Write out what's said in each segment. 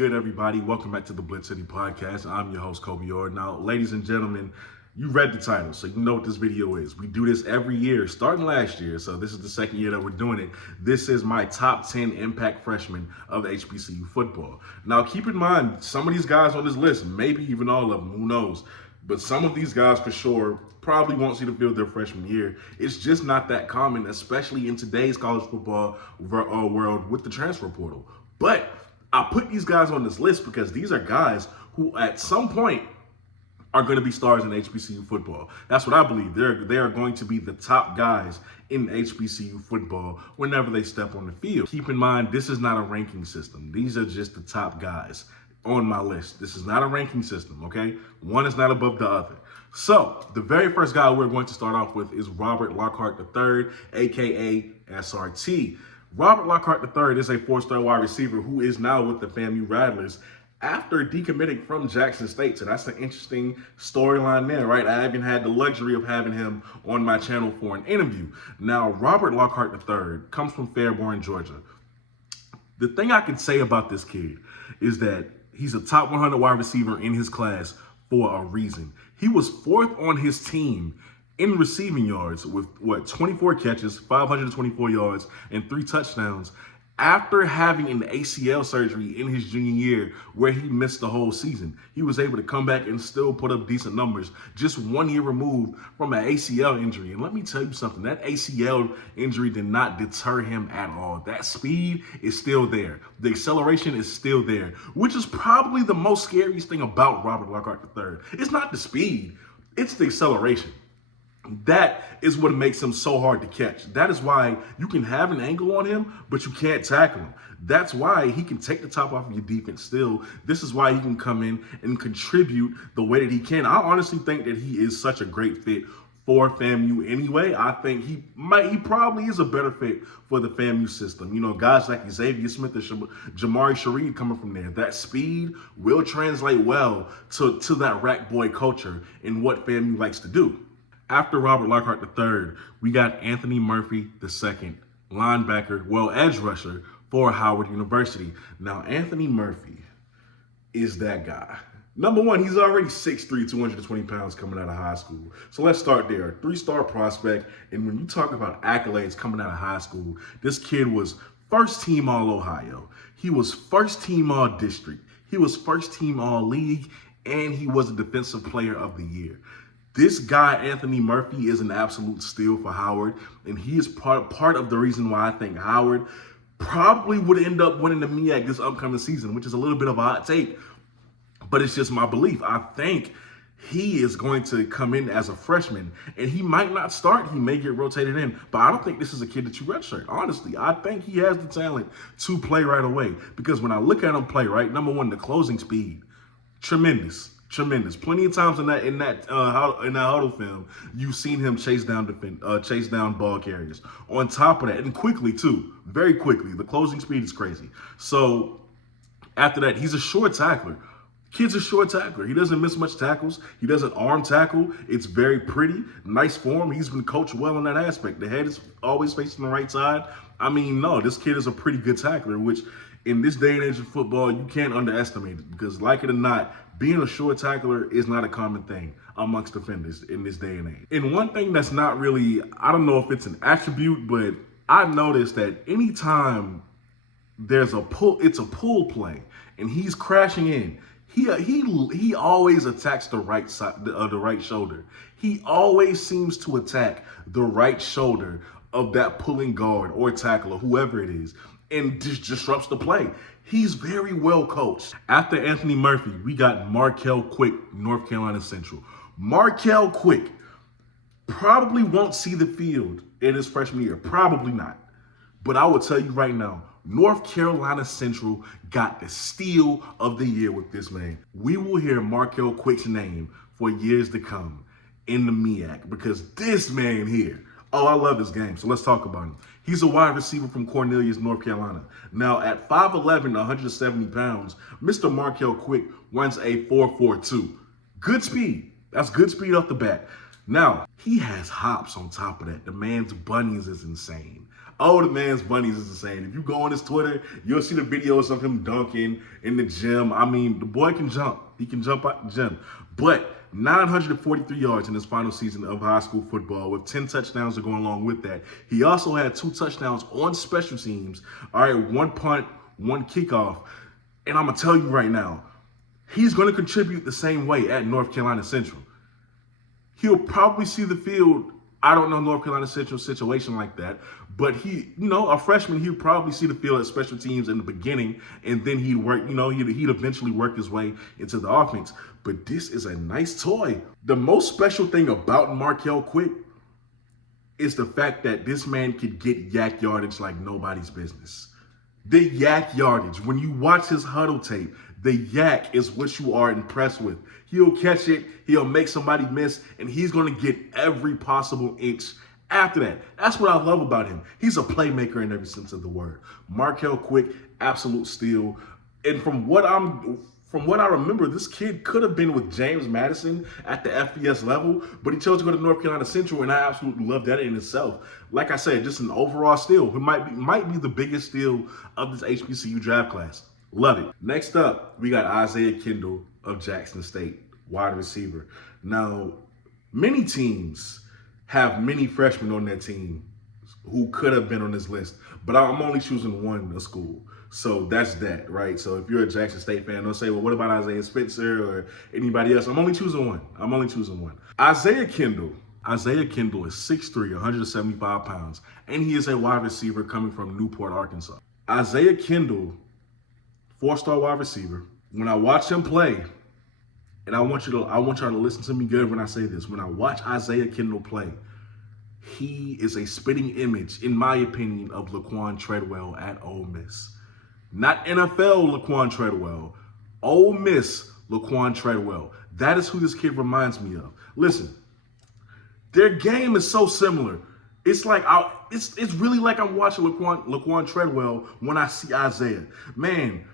good, everybody? Welcome back to the BlitzCity Podcast. I'm your host, Kobe Orr. Now, ladies and gentlemen, you read the title, so you know what this video is. We do this every year, starting last year, so this is the second year that we're doing it. This is my top 10 impact freshmen of HBCU football. Now, keep in mind, some of these guys on this list, maybe even all of them, who knows, but some of these guys for sure probably won't see the field their freshman year. It's just not that common, especially in today's college football world with the transfer portal. But I put these guys on this list because these are guys who at some point are going to be stars in HBCU football. That's what I believe. They are going to be the top guys in HBCU football whenever they step on the field. Keep in mind, this is not a ranking system. These are just the top guys on my list. This is not a ranking system, okay? One is not above the other. So, the very first guy we're going to start off with is Robert Lockhart III, aka SRT. Robert Lockhart III is a four-star wide receiver who is now with the FAMU Rattlers after decommitting from Jackson State. So that's an interesting storyline there, right? I haven't had the luxury of having him on my channel for an interview. Now, Robert Lockhart III comes from Fairborn, Georgia. The thing I can say about this kid is that he's a top 100 wide receiver in his class for a reason. He was fourth on his team in receiving yards with 24 catches, 524 yards, and 3 touchdowns after having an ACL surgery in his junior year where he missed the whole season. He was able to come back and still put up decent numbers just 1 year removed from an ACL injury. And let me tell you something, that ACL injury did not deter him at all. That speed is still there. The acceleration is still there, which is probably the most scariest thing about Robert Lockhart III. It's not the speed, it's the acceleration. That is what makes him so hard to catch. That is why you can have an angle on him, but you can't tackle him. That's why he can take the top off of your defense still. This is why he can come in and contribute the way that he can. I honestly think that he is such a great fit for FAMU anyway. I think he probably is a better fit for the FAMU system. You know, guys like Xavier Smith and Jamari Shareed coming from there. That speed will translate well to that rack boy culture and what FAMU likes to do. After Robert Lockhart III, we got Anthony Murphy II, linebacker, edge rusher for Howard University. Now, Anthony Murphy is that guy. Number one, he's already 6'3", 220 pounds coming out of high school. So let's start there. 3-star prospect. And when you talk about accolades coming out of high school, this kid was first team All-Ohio. He was first team All-District. He was first team All-League. And he was a defensive player of the year. This guy, Anthony Murphy, is an absolute steal for Howard, and he is part of the reason why I think Howard probably would end up winning the MEAC this upcoming season, which is a little bit of a hot take, but it's just my belief. I think he is going to come in as a freshman, and he might not start. He may get rotated in, but I don't think this is a kid that you redshirt. Honestly, I think he has the talent to play right away, because when I look at him play, right, number one, the closing speed, tremendous. Plenty of times in that huddle film, you've seen him chase down ball carriers. On top of that, and quickly too, very quickly. The closing speed is crazy. So after that, he's a short tackler. Kid's a short tackler. He doesn't miss much tackles. He doesn't arm tackle. It's very pretty, nice form. He's been coached well in that aspect. The head is always facing the right side. I mean, no, this kid is a pretty good tackler, which in this day and age of football, you can't underestimate it, because like it or not, being a short tackler is not a common thing amongst defenders in this day and age. And one thing that's not really, I don't know if it's an attribute, but I noticed that anytime there's a pull, it's a pull play, and he's crashing in, he always attacks the right side, the right shoulder. He always seems to attack the right shoulder of that pulling guard or tackler, whoever it is, and just disrupts the play. He's very well coached. After Anthony Murphy, we got Markel Quick, North Carolina Central. Markel Quick probably won't see the field in his freshman year. Probably not. But I will tell you right now, North Carolina Central got the steal of the year with this man. We will hear Markel Quick's name for years to come in the MEAC, because this man here, oh, I love this game. So let's talk about him. He's a wide receiver from Cornelius, North Carolina. Now, at 5'11", 170 pounds, Mr. Markel Quick runs a 4.42. Good speed. That's good speed off the bat. Now, he has hops on top of that. The man's bunnies is insane. Oh, the man's bunnies is insane. If you go on his Twitter, you'll see the videos of him dunking in the gym. I mean, the boy can jump. He can jump out the gym. But 943 yards in his final season of high school football with 10 touchdowns to go along with that. He also had 2 touchdowns on special teams. All right, 1 punt, 1 kickoff. And I'm going to tell you right now, he's going to contribute the same way at North Carolina Central. He'll probably see the field. I don't know North Carolina Central situation like that, but he, a freshman, he'd probably see the field at special teams in the beginning, and then he'd work, he'd eventually work his way into the offense. But this is a nice toy. The most special thing about Markel Quick is the fact that this man could get yak yardage like nobody's business. The yak yardage, when you watch his huddle tape, the yak is what you are impressed with. He'll catch it, he'll make somebody miss, and he's going to get every possible inch after that. That's what I love about him. He's a playmaker in every sense of the word. Markel Quick, absolute steal. And from what I remember, this kid could have been with James Madison at the FBS level, but he chose to go to North Carolina Central, and I absolutely love that in itself. Like I said, just an overall steal. It might be the biggest steal of this HBCU draft class. Love it. Next up, we got Isaiah Kendall of Jackson State, wide receiver. Now, many teams have many freshmen on their team who could have been on this list, but I'm only choosing one a school. So that's that, right? So if you're a Jackson State fan, don't say, well, what about Isaiah Spencer or anybody else? I'm only choosing one. Isaiah Kendall is 6'3", 175 pounds, and he is a wide receiver coming from Newport, Arkansas. Isaiah Kendall, 4-star wide receiver. When I watch him play, and I want y'all to listen to me good when I say this. When I watch Isaiah Kendall play, he is a spitting image, in my opinion, of Laquan Treadwell at Ole Miss. Not NFL Laquan Treadwell, Ole Miss Laquan Treadwell. That is who this kid reminds me of. Listen, their game is so similar. It's like it's really like I'm watching Laquan Treadwell when I see Isaiah. Man,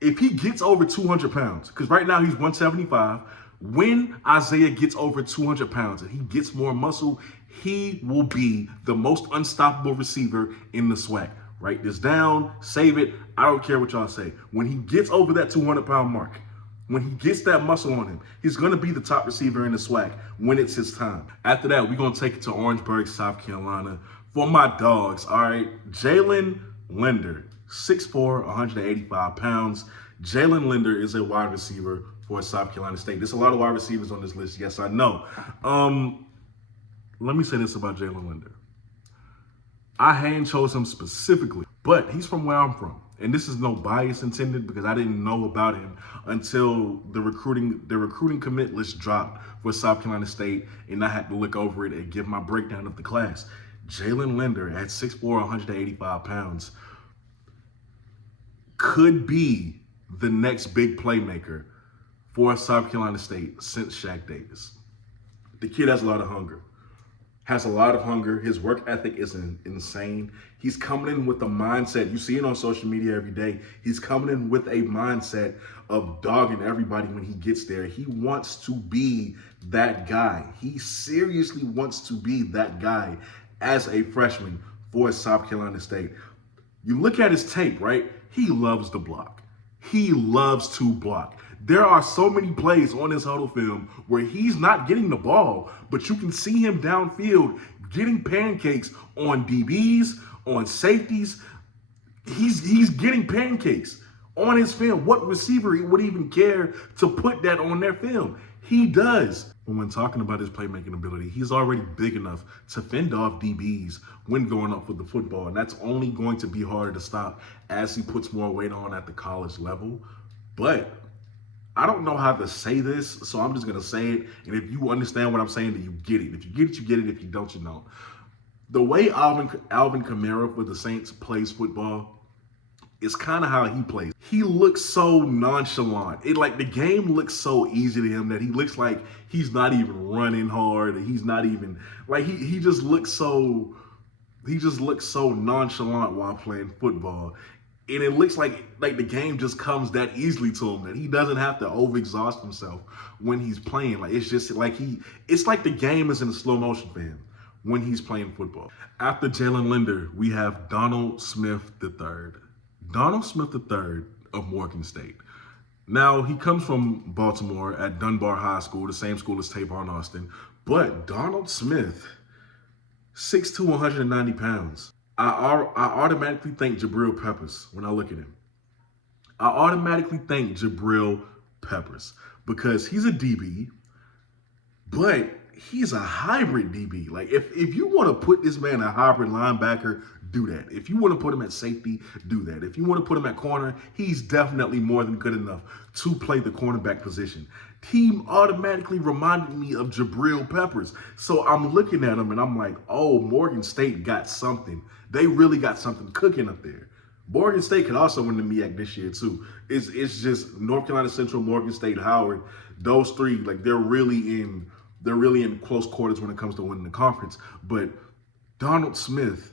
if he gets over 200 pounds, because right now he's 175, when Isaiah gets over 200 pounds and he gets more muscle, he will be the most unstoppable receiver in the SWAC. Write this down, save it. I don't care what y'all say. When he gets over that 200-pound mark, when he gets that muscle on him, he's going to be the top receiver in the SWAC when it's his time. After that, we're going to take it to Orangeburg, South Carolina for my dogs. All right, Jalen Linder, 6'4", 185 pounds. Jalen Linder is a wide receiver for South Carolina State. There's a lot of wide receivers on this list. Yes, I know. Let me say this about Jalen Linder. I hadn't chose him specifically, but he's from where I'm from. And this is no bias intended because I didn't know about him until the recruiting commit list dropped for South Carolina State, and I had to look over it and give my breakdown of the class. Jalen Linder at 6'4", 185 pounds could be the next big playmaker for South Carolina State since Shaq Davis. The kid has a lot of hunger. His work ethic is insane. He's coming in with a mindset. You see it on social media every day. He's coming in with a mindset of dogging everybody when he gets there. He wants to be that guy. He seriously wants to be that guy as a freshman for South Carolina State. You look at his tape, right? He loves to block. He loves to block. There are so many plays on his huddle film where he's not getting the ball, but you can see him downfield getting pancakes on DBs, on safeties. He's getting pancakes on his film. What receiver would even care to put that on their film? He does. When talking about his playmaking ability, he's already big enough to fend off DBs when going up with the football, and that's only going to be harder to stop as he puts more weight on at the college level. But I don't know how to say this, so I'm just going to say it. And if you understand what I'm saying, then you get it. If you get it, you get it. If you don't, you don't. The way Alvin Kamara for the Saints plays football is kind of how he plays. He looks so nonchalant. The game looks so easy to him that he looks like he's not even running hard. He's not even, he just looks so nonchalant while playing football. And it looks like the game just comes that easily to him, that he doesn't have to overexhaust himself when he's playing. It's like the game is in slow motion for him. when he's playing football. After Jalen Linder, we have Donald Smith III. Donald Smith III of Morgan State. Now, he comes from Baltimore at Dunbar High School, the same school as Tavon Austin. But Donald Smith, 6'2", 190 pounds. I automatically think Jabril Peppers when I look at him. I automatically think Jabril Peppers because he's a DB, but he's a hybrid DB. Like, if you want to put this man a hybrid linebacker, do that. If you want to put him at safety, do that. If you want to put him at corner, he's definitely more than good enough to play the cornerback position. Team automatically reminded me of Jabril Peppers. So I'm looking at him and I'm like, oh, Morgan State got something. They really got something cooking up there. Morgan State could also win the MEAC this year too. It's just North Carolina Central, Morgan State, Howard. Those three, like they're really in close quarters when it comes to winning the conference. But Donald Smith,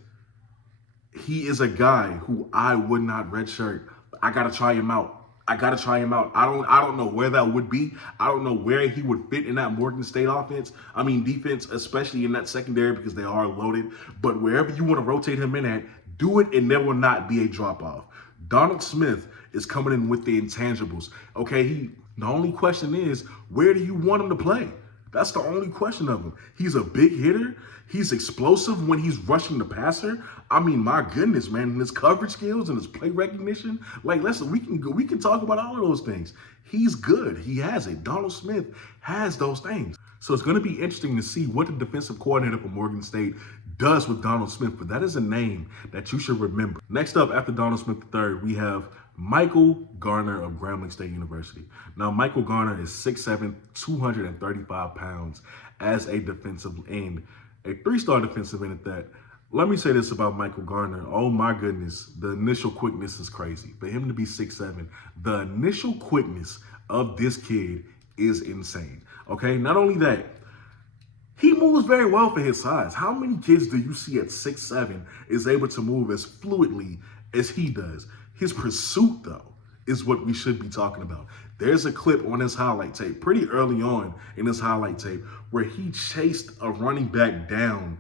he is a guy who I would not redshirt. I gotta try him out. I don't know where that would be. I don't know where he would fit in that Morgan State defense, especially in that secondary because they are loaded. But wherever you want to rotate him in at, do it and there will not be a drop-off. Donald Smith is coming in with the intangibles. Okay, the only question is, where do you want him to play? That's the only question of him. He's a big hitter. He's explosive when he's rushing the passer. I mean, my goodness, man, and his coverage skills and his play recognition. Like, listen, we can talk about all of those things. He's good. He has it. Donald Smith has those things. So it's going to be interesting to see what the defensive coordinator for Morgan State does with Donald Smith, but that is a name that you should remember. Next up, after Donald Smith III, we have Michael Garner of Grambling State University. Now, Michael Garner is 6'7", 235 pounds as a defensive end, a 3-star defensive end at that. Let me say this about Michael Garner. Oh my goodness, the initial quickness is crazy. For him to be 6'7", the initial quickness of this kid is insane. Okay, not only that, he moves very well for his size. How many kids do you see at 6'7" is able to move as fluidly as he does? His pursuit, though, is what we should be talking about. There's a clip on his highlight tape, pretty early on in his highlight tape, where he chased a running back down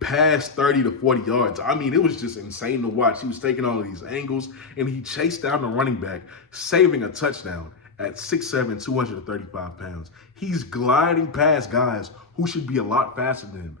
past 30 to 40 yards. I mean, it was just insane to watch. He was taking all of these angles, and he chased down the running back, saving a touchdown at 6'7", 235 pounds. He's gliding past guys who should be a lot faster than him.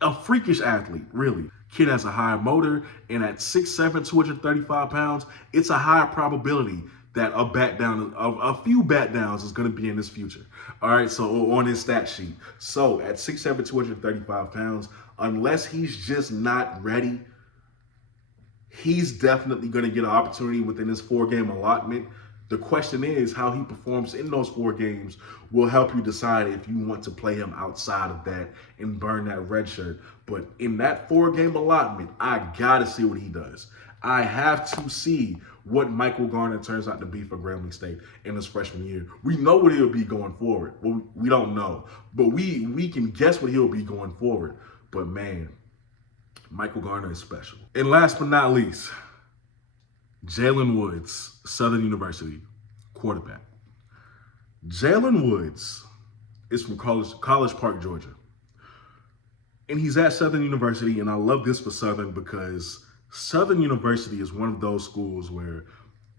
A freakish athlete, really. Kid has a high motor, and at 6'7", 235 pounds, it's a high probability that a few bat downs is going to be in his future. All right, so on his stat sheet. So at 6'7", 235 pounds, unless he's just not ready, he's definitely going to get an opportunity within his 4-game allotment. The question is how he performs in those 4 games will help you decide if you want to play him outside of that and burn that red shirt. But in that 4-game allotment, I got to see what he does. I have to see what Michael Garner turns out to be for Grambling State in his freshman year. We know what he'll be going forward. Well, we don't know, but we can guess what he'll be going forward. But man, Michael Garner is special. And last but not least, Jalen Woods, Southern University, quarterback. Jalen Woods is from College Park, Georgia. And he's at Southern University, and I love this for Southern because Southern University is one of those schools where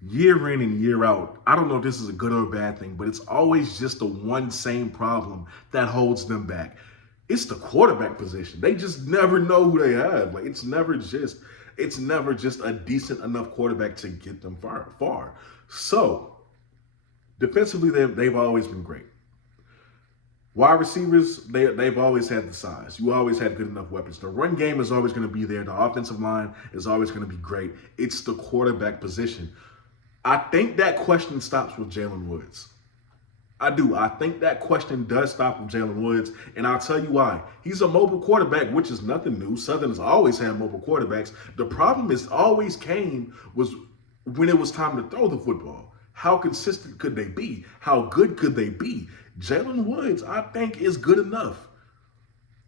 year in and year out, I don't know if this is a good or a bad thing, but it's always just the one same problem that holds them back. It's the quarterback position. They just never know who they have. Like, it's never just a decent enough quarterback to get them far. So, defensively, they've always been great. Wide receivers, they've always had the size. You always had good enough weapons. The run game is always going to be there. The offensive line is always going to be great. It's the quarterback position. I think that question stops with Jalen Woods. I do. I think that question does stop with Jalen Woods, and I'll tell you why. He's a mobile quarterback, which is nothing new. Southern has always had mobile quarterbacks. The problem was when it was time to throw the football. How consistent could they be? How good could they be? Jalen Woods, I think, is good enough.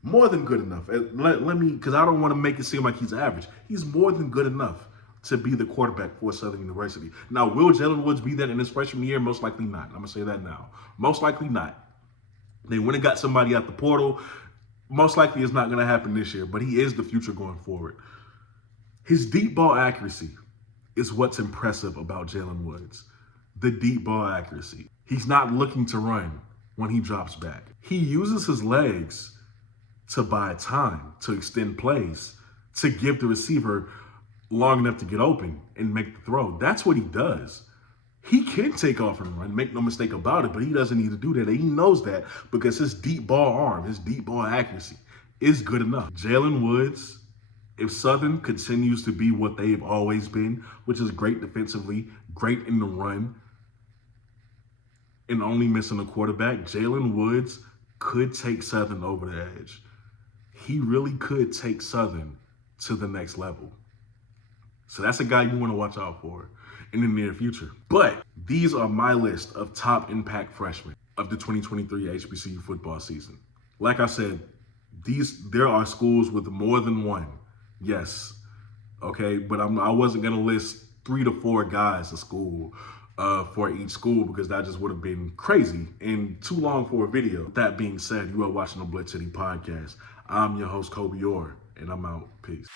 More than good enough. Because I don't want to make it seem like he's average. He's more than good enough to be the quarterback for Southern University. Now, will Jalen Woods be that in his freshman year? Most likely not. I'm going to say that now. Most likely not. They went and got somebody out the portal. Most likely it's not going to happen this year, but he is the future going forward. His deep ball accuracy is what's impressive about Jalen Woods. The deep ball accuracy. He's not looking to run when he drops back. He uses his legs to buy time, to extend plays, to give the receiver long enough to get open and make the throw. That's what he does. He can take off and run, make no mistake about it, but he doesn't need to do that. And he knows that because his deep ball arm, his deep ball accuracy is good enough. Jalen Woods, if Southern continues to be what they've always been, which is great defensively, great in the run, and only missing a quarterback, Jalen Woods could take Southern over the edge. He really could take Southern to the next level. So that's a guy you want to watch out for in the near future. But these are my list of top impact freshmen of the 2023 HBCU football season. Like I said, there are schools with more than one. Yes, okay, but I wasn't gonna list 3 to 4 guys a school for each school because that just would have been crazy and too long for a video. That being said, you are watching the BlitzCity Podcast. I'm your host, Kobe Orr, and I'm out. Peace.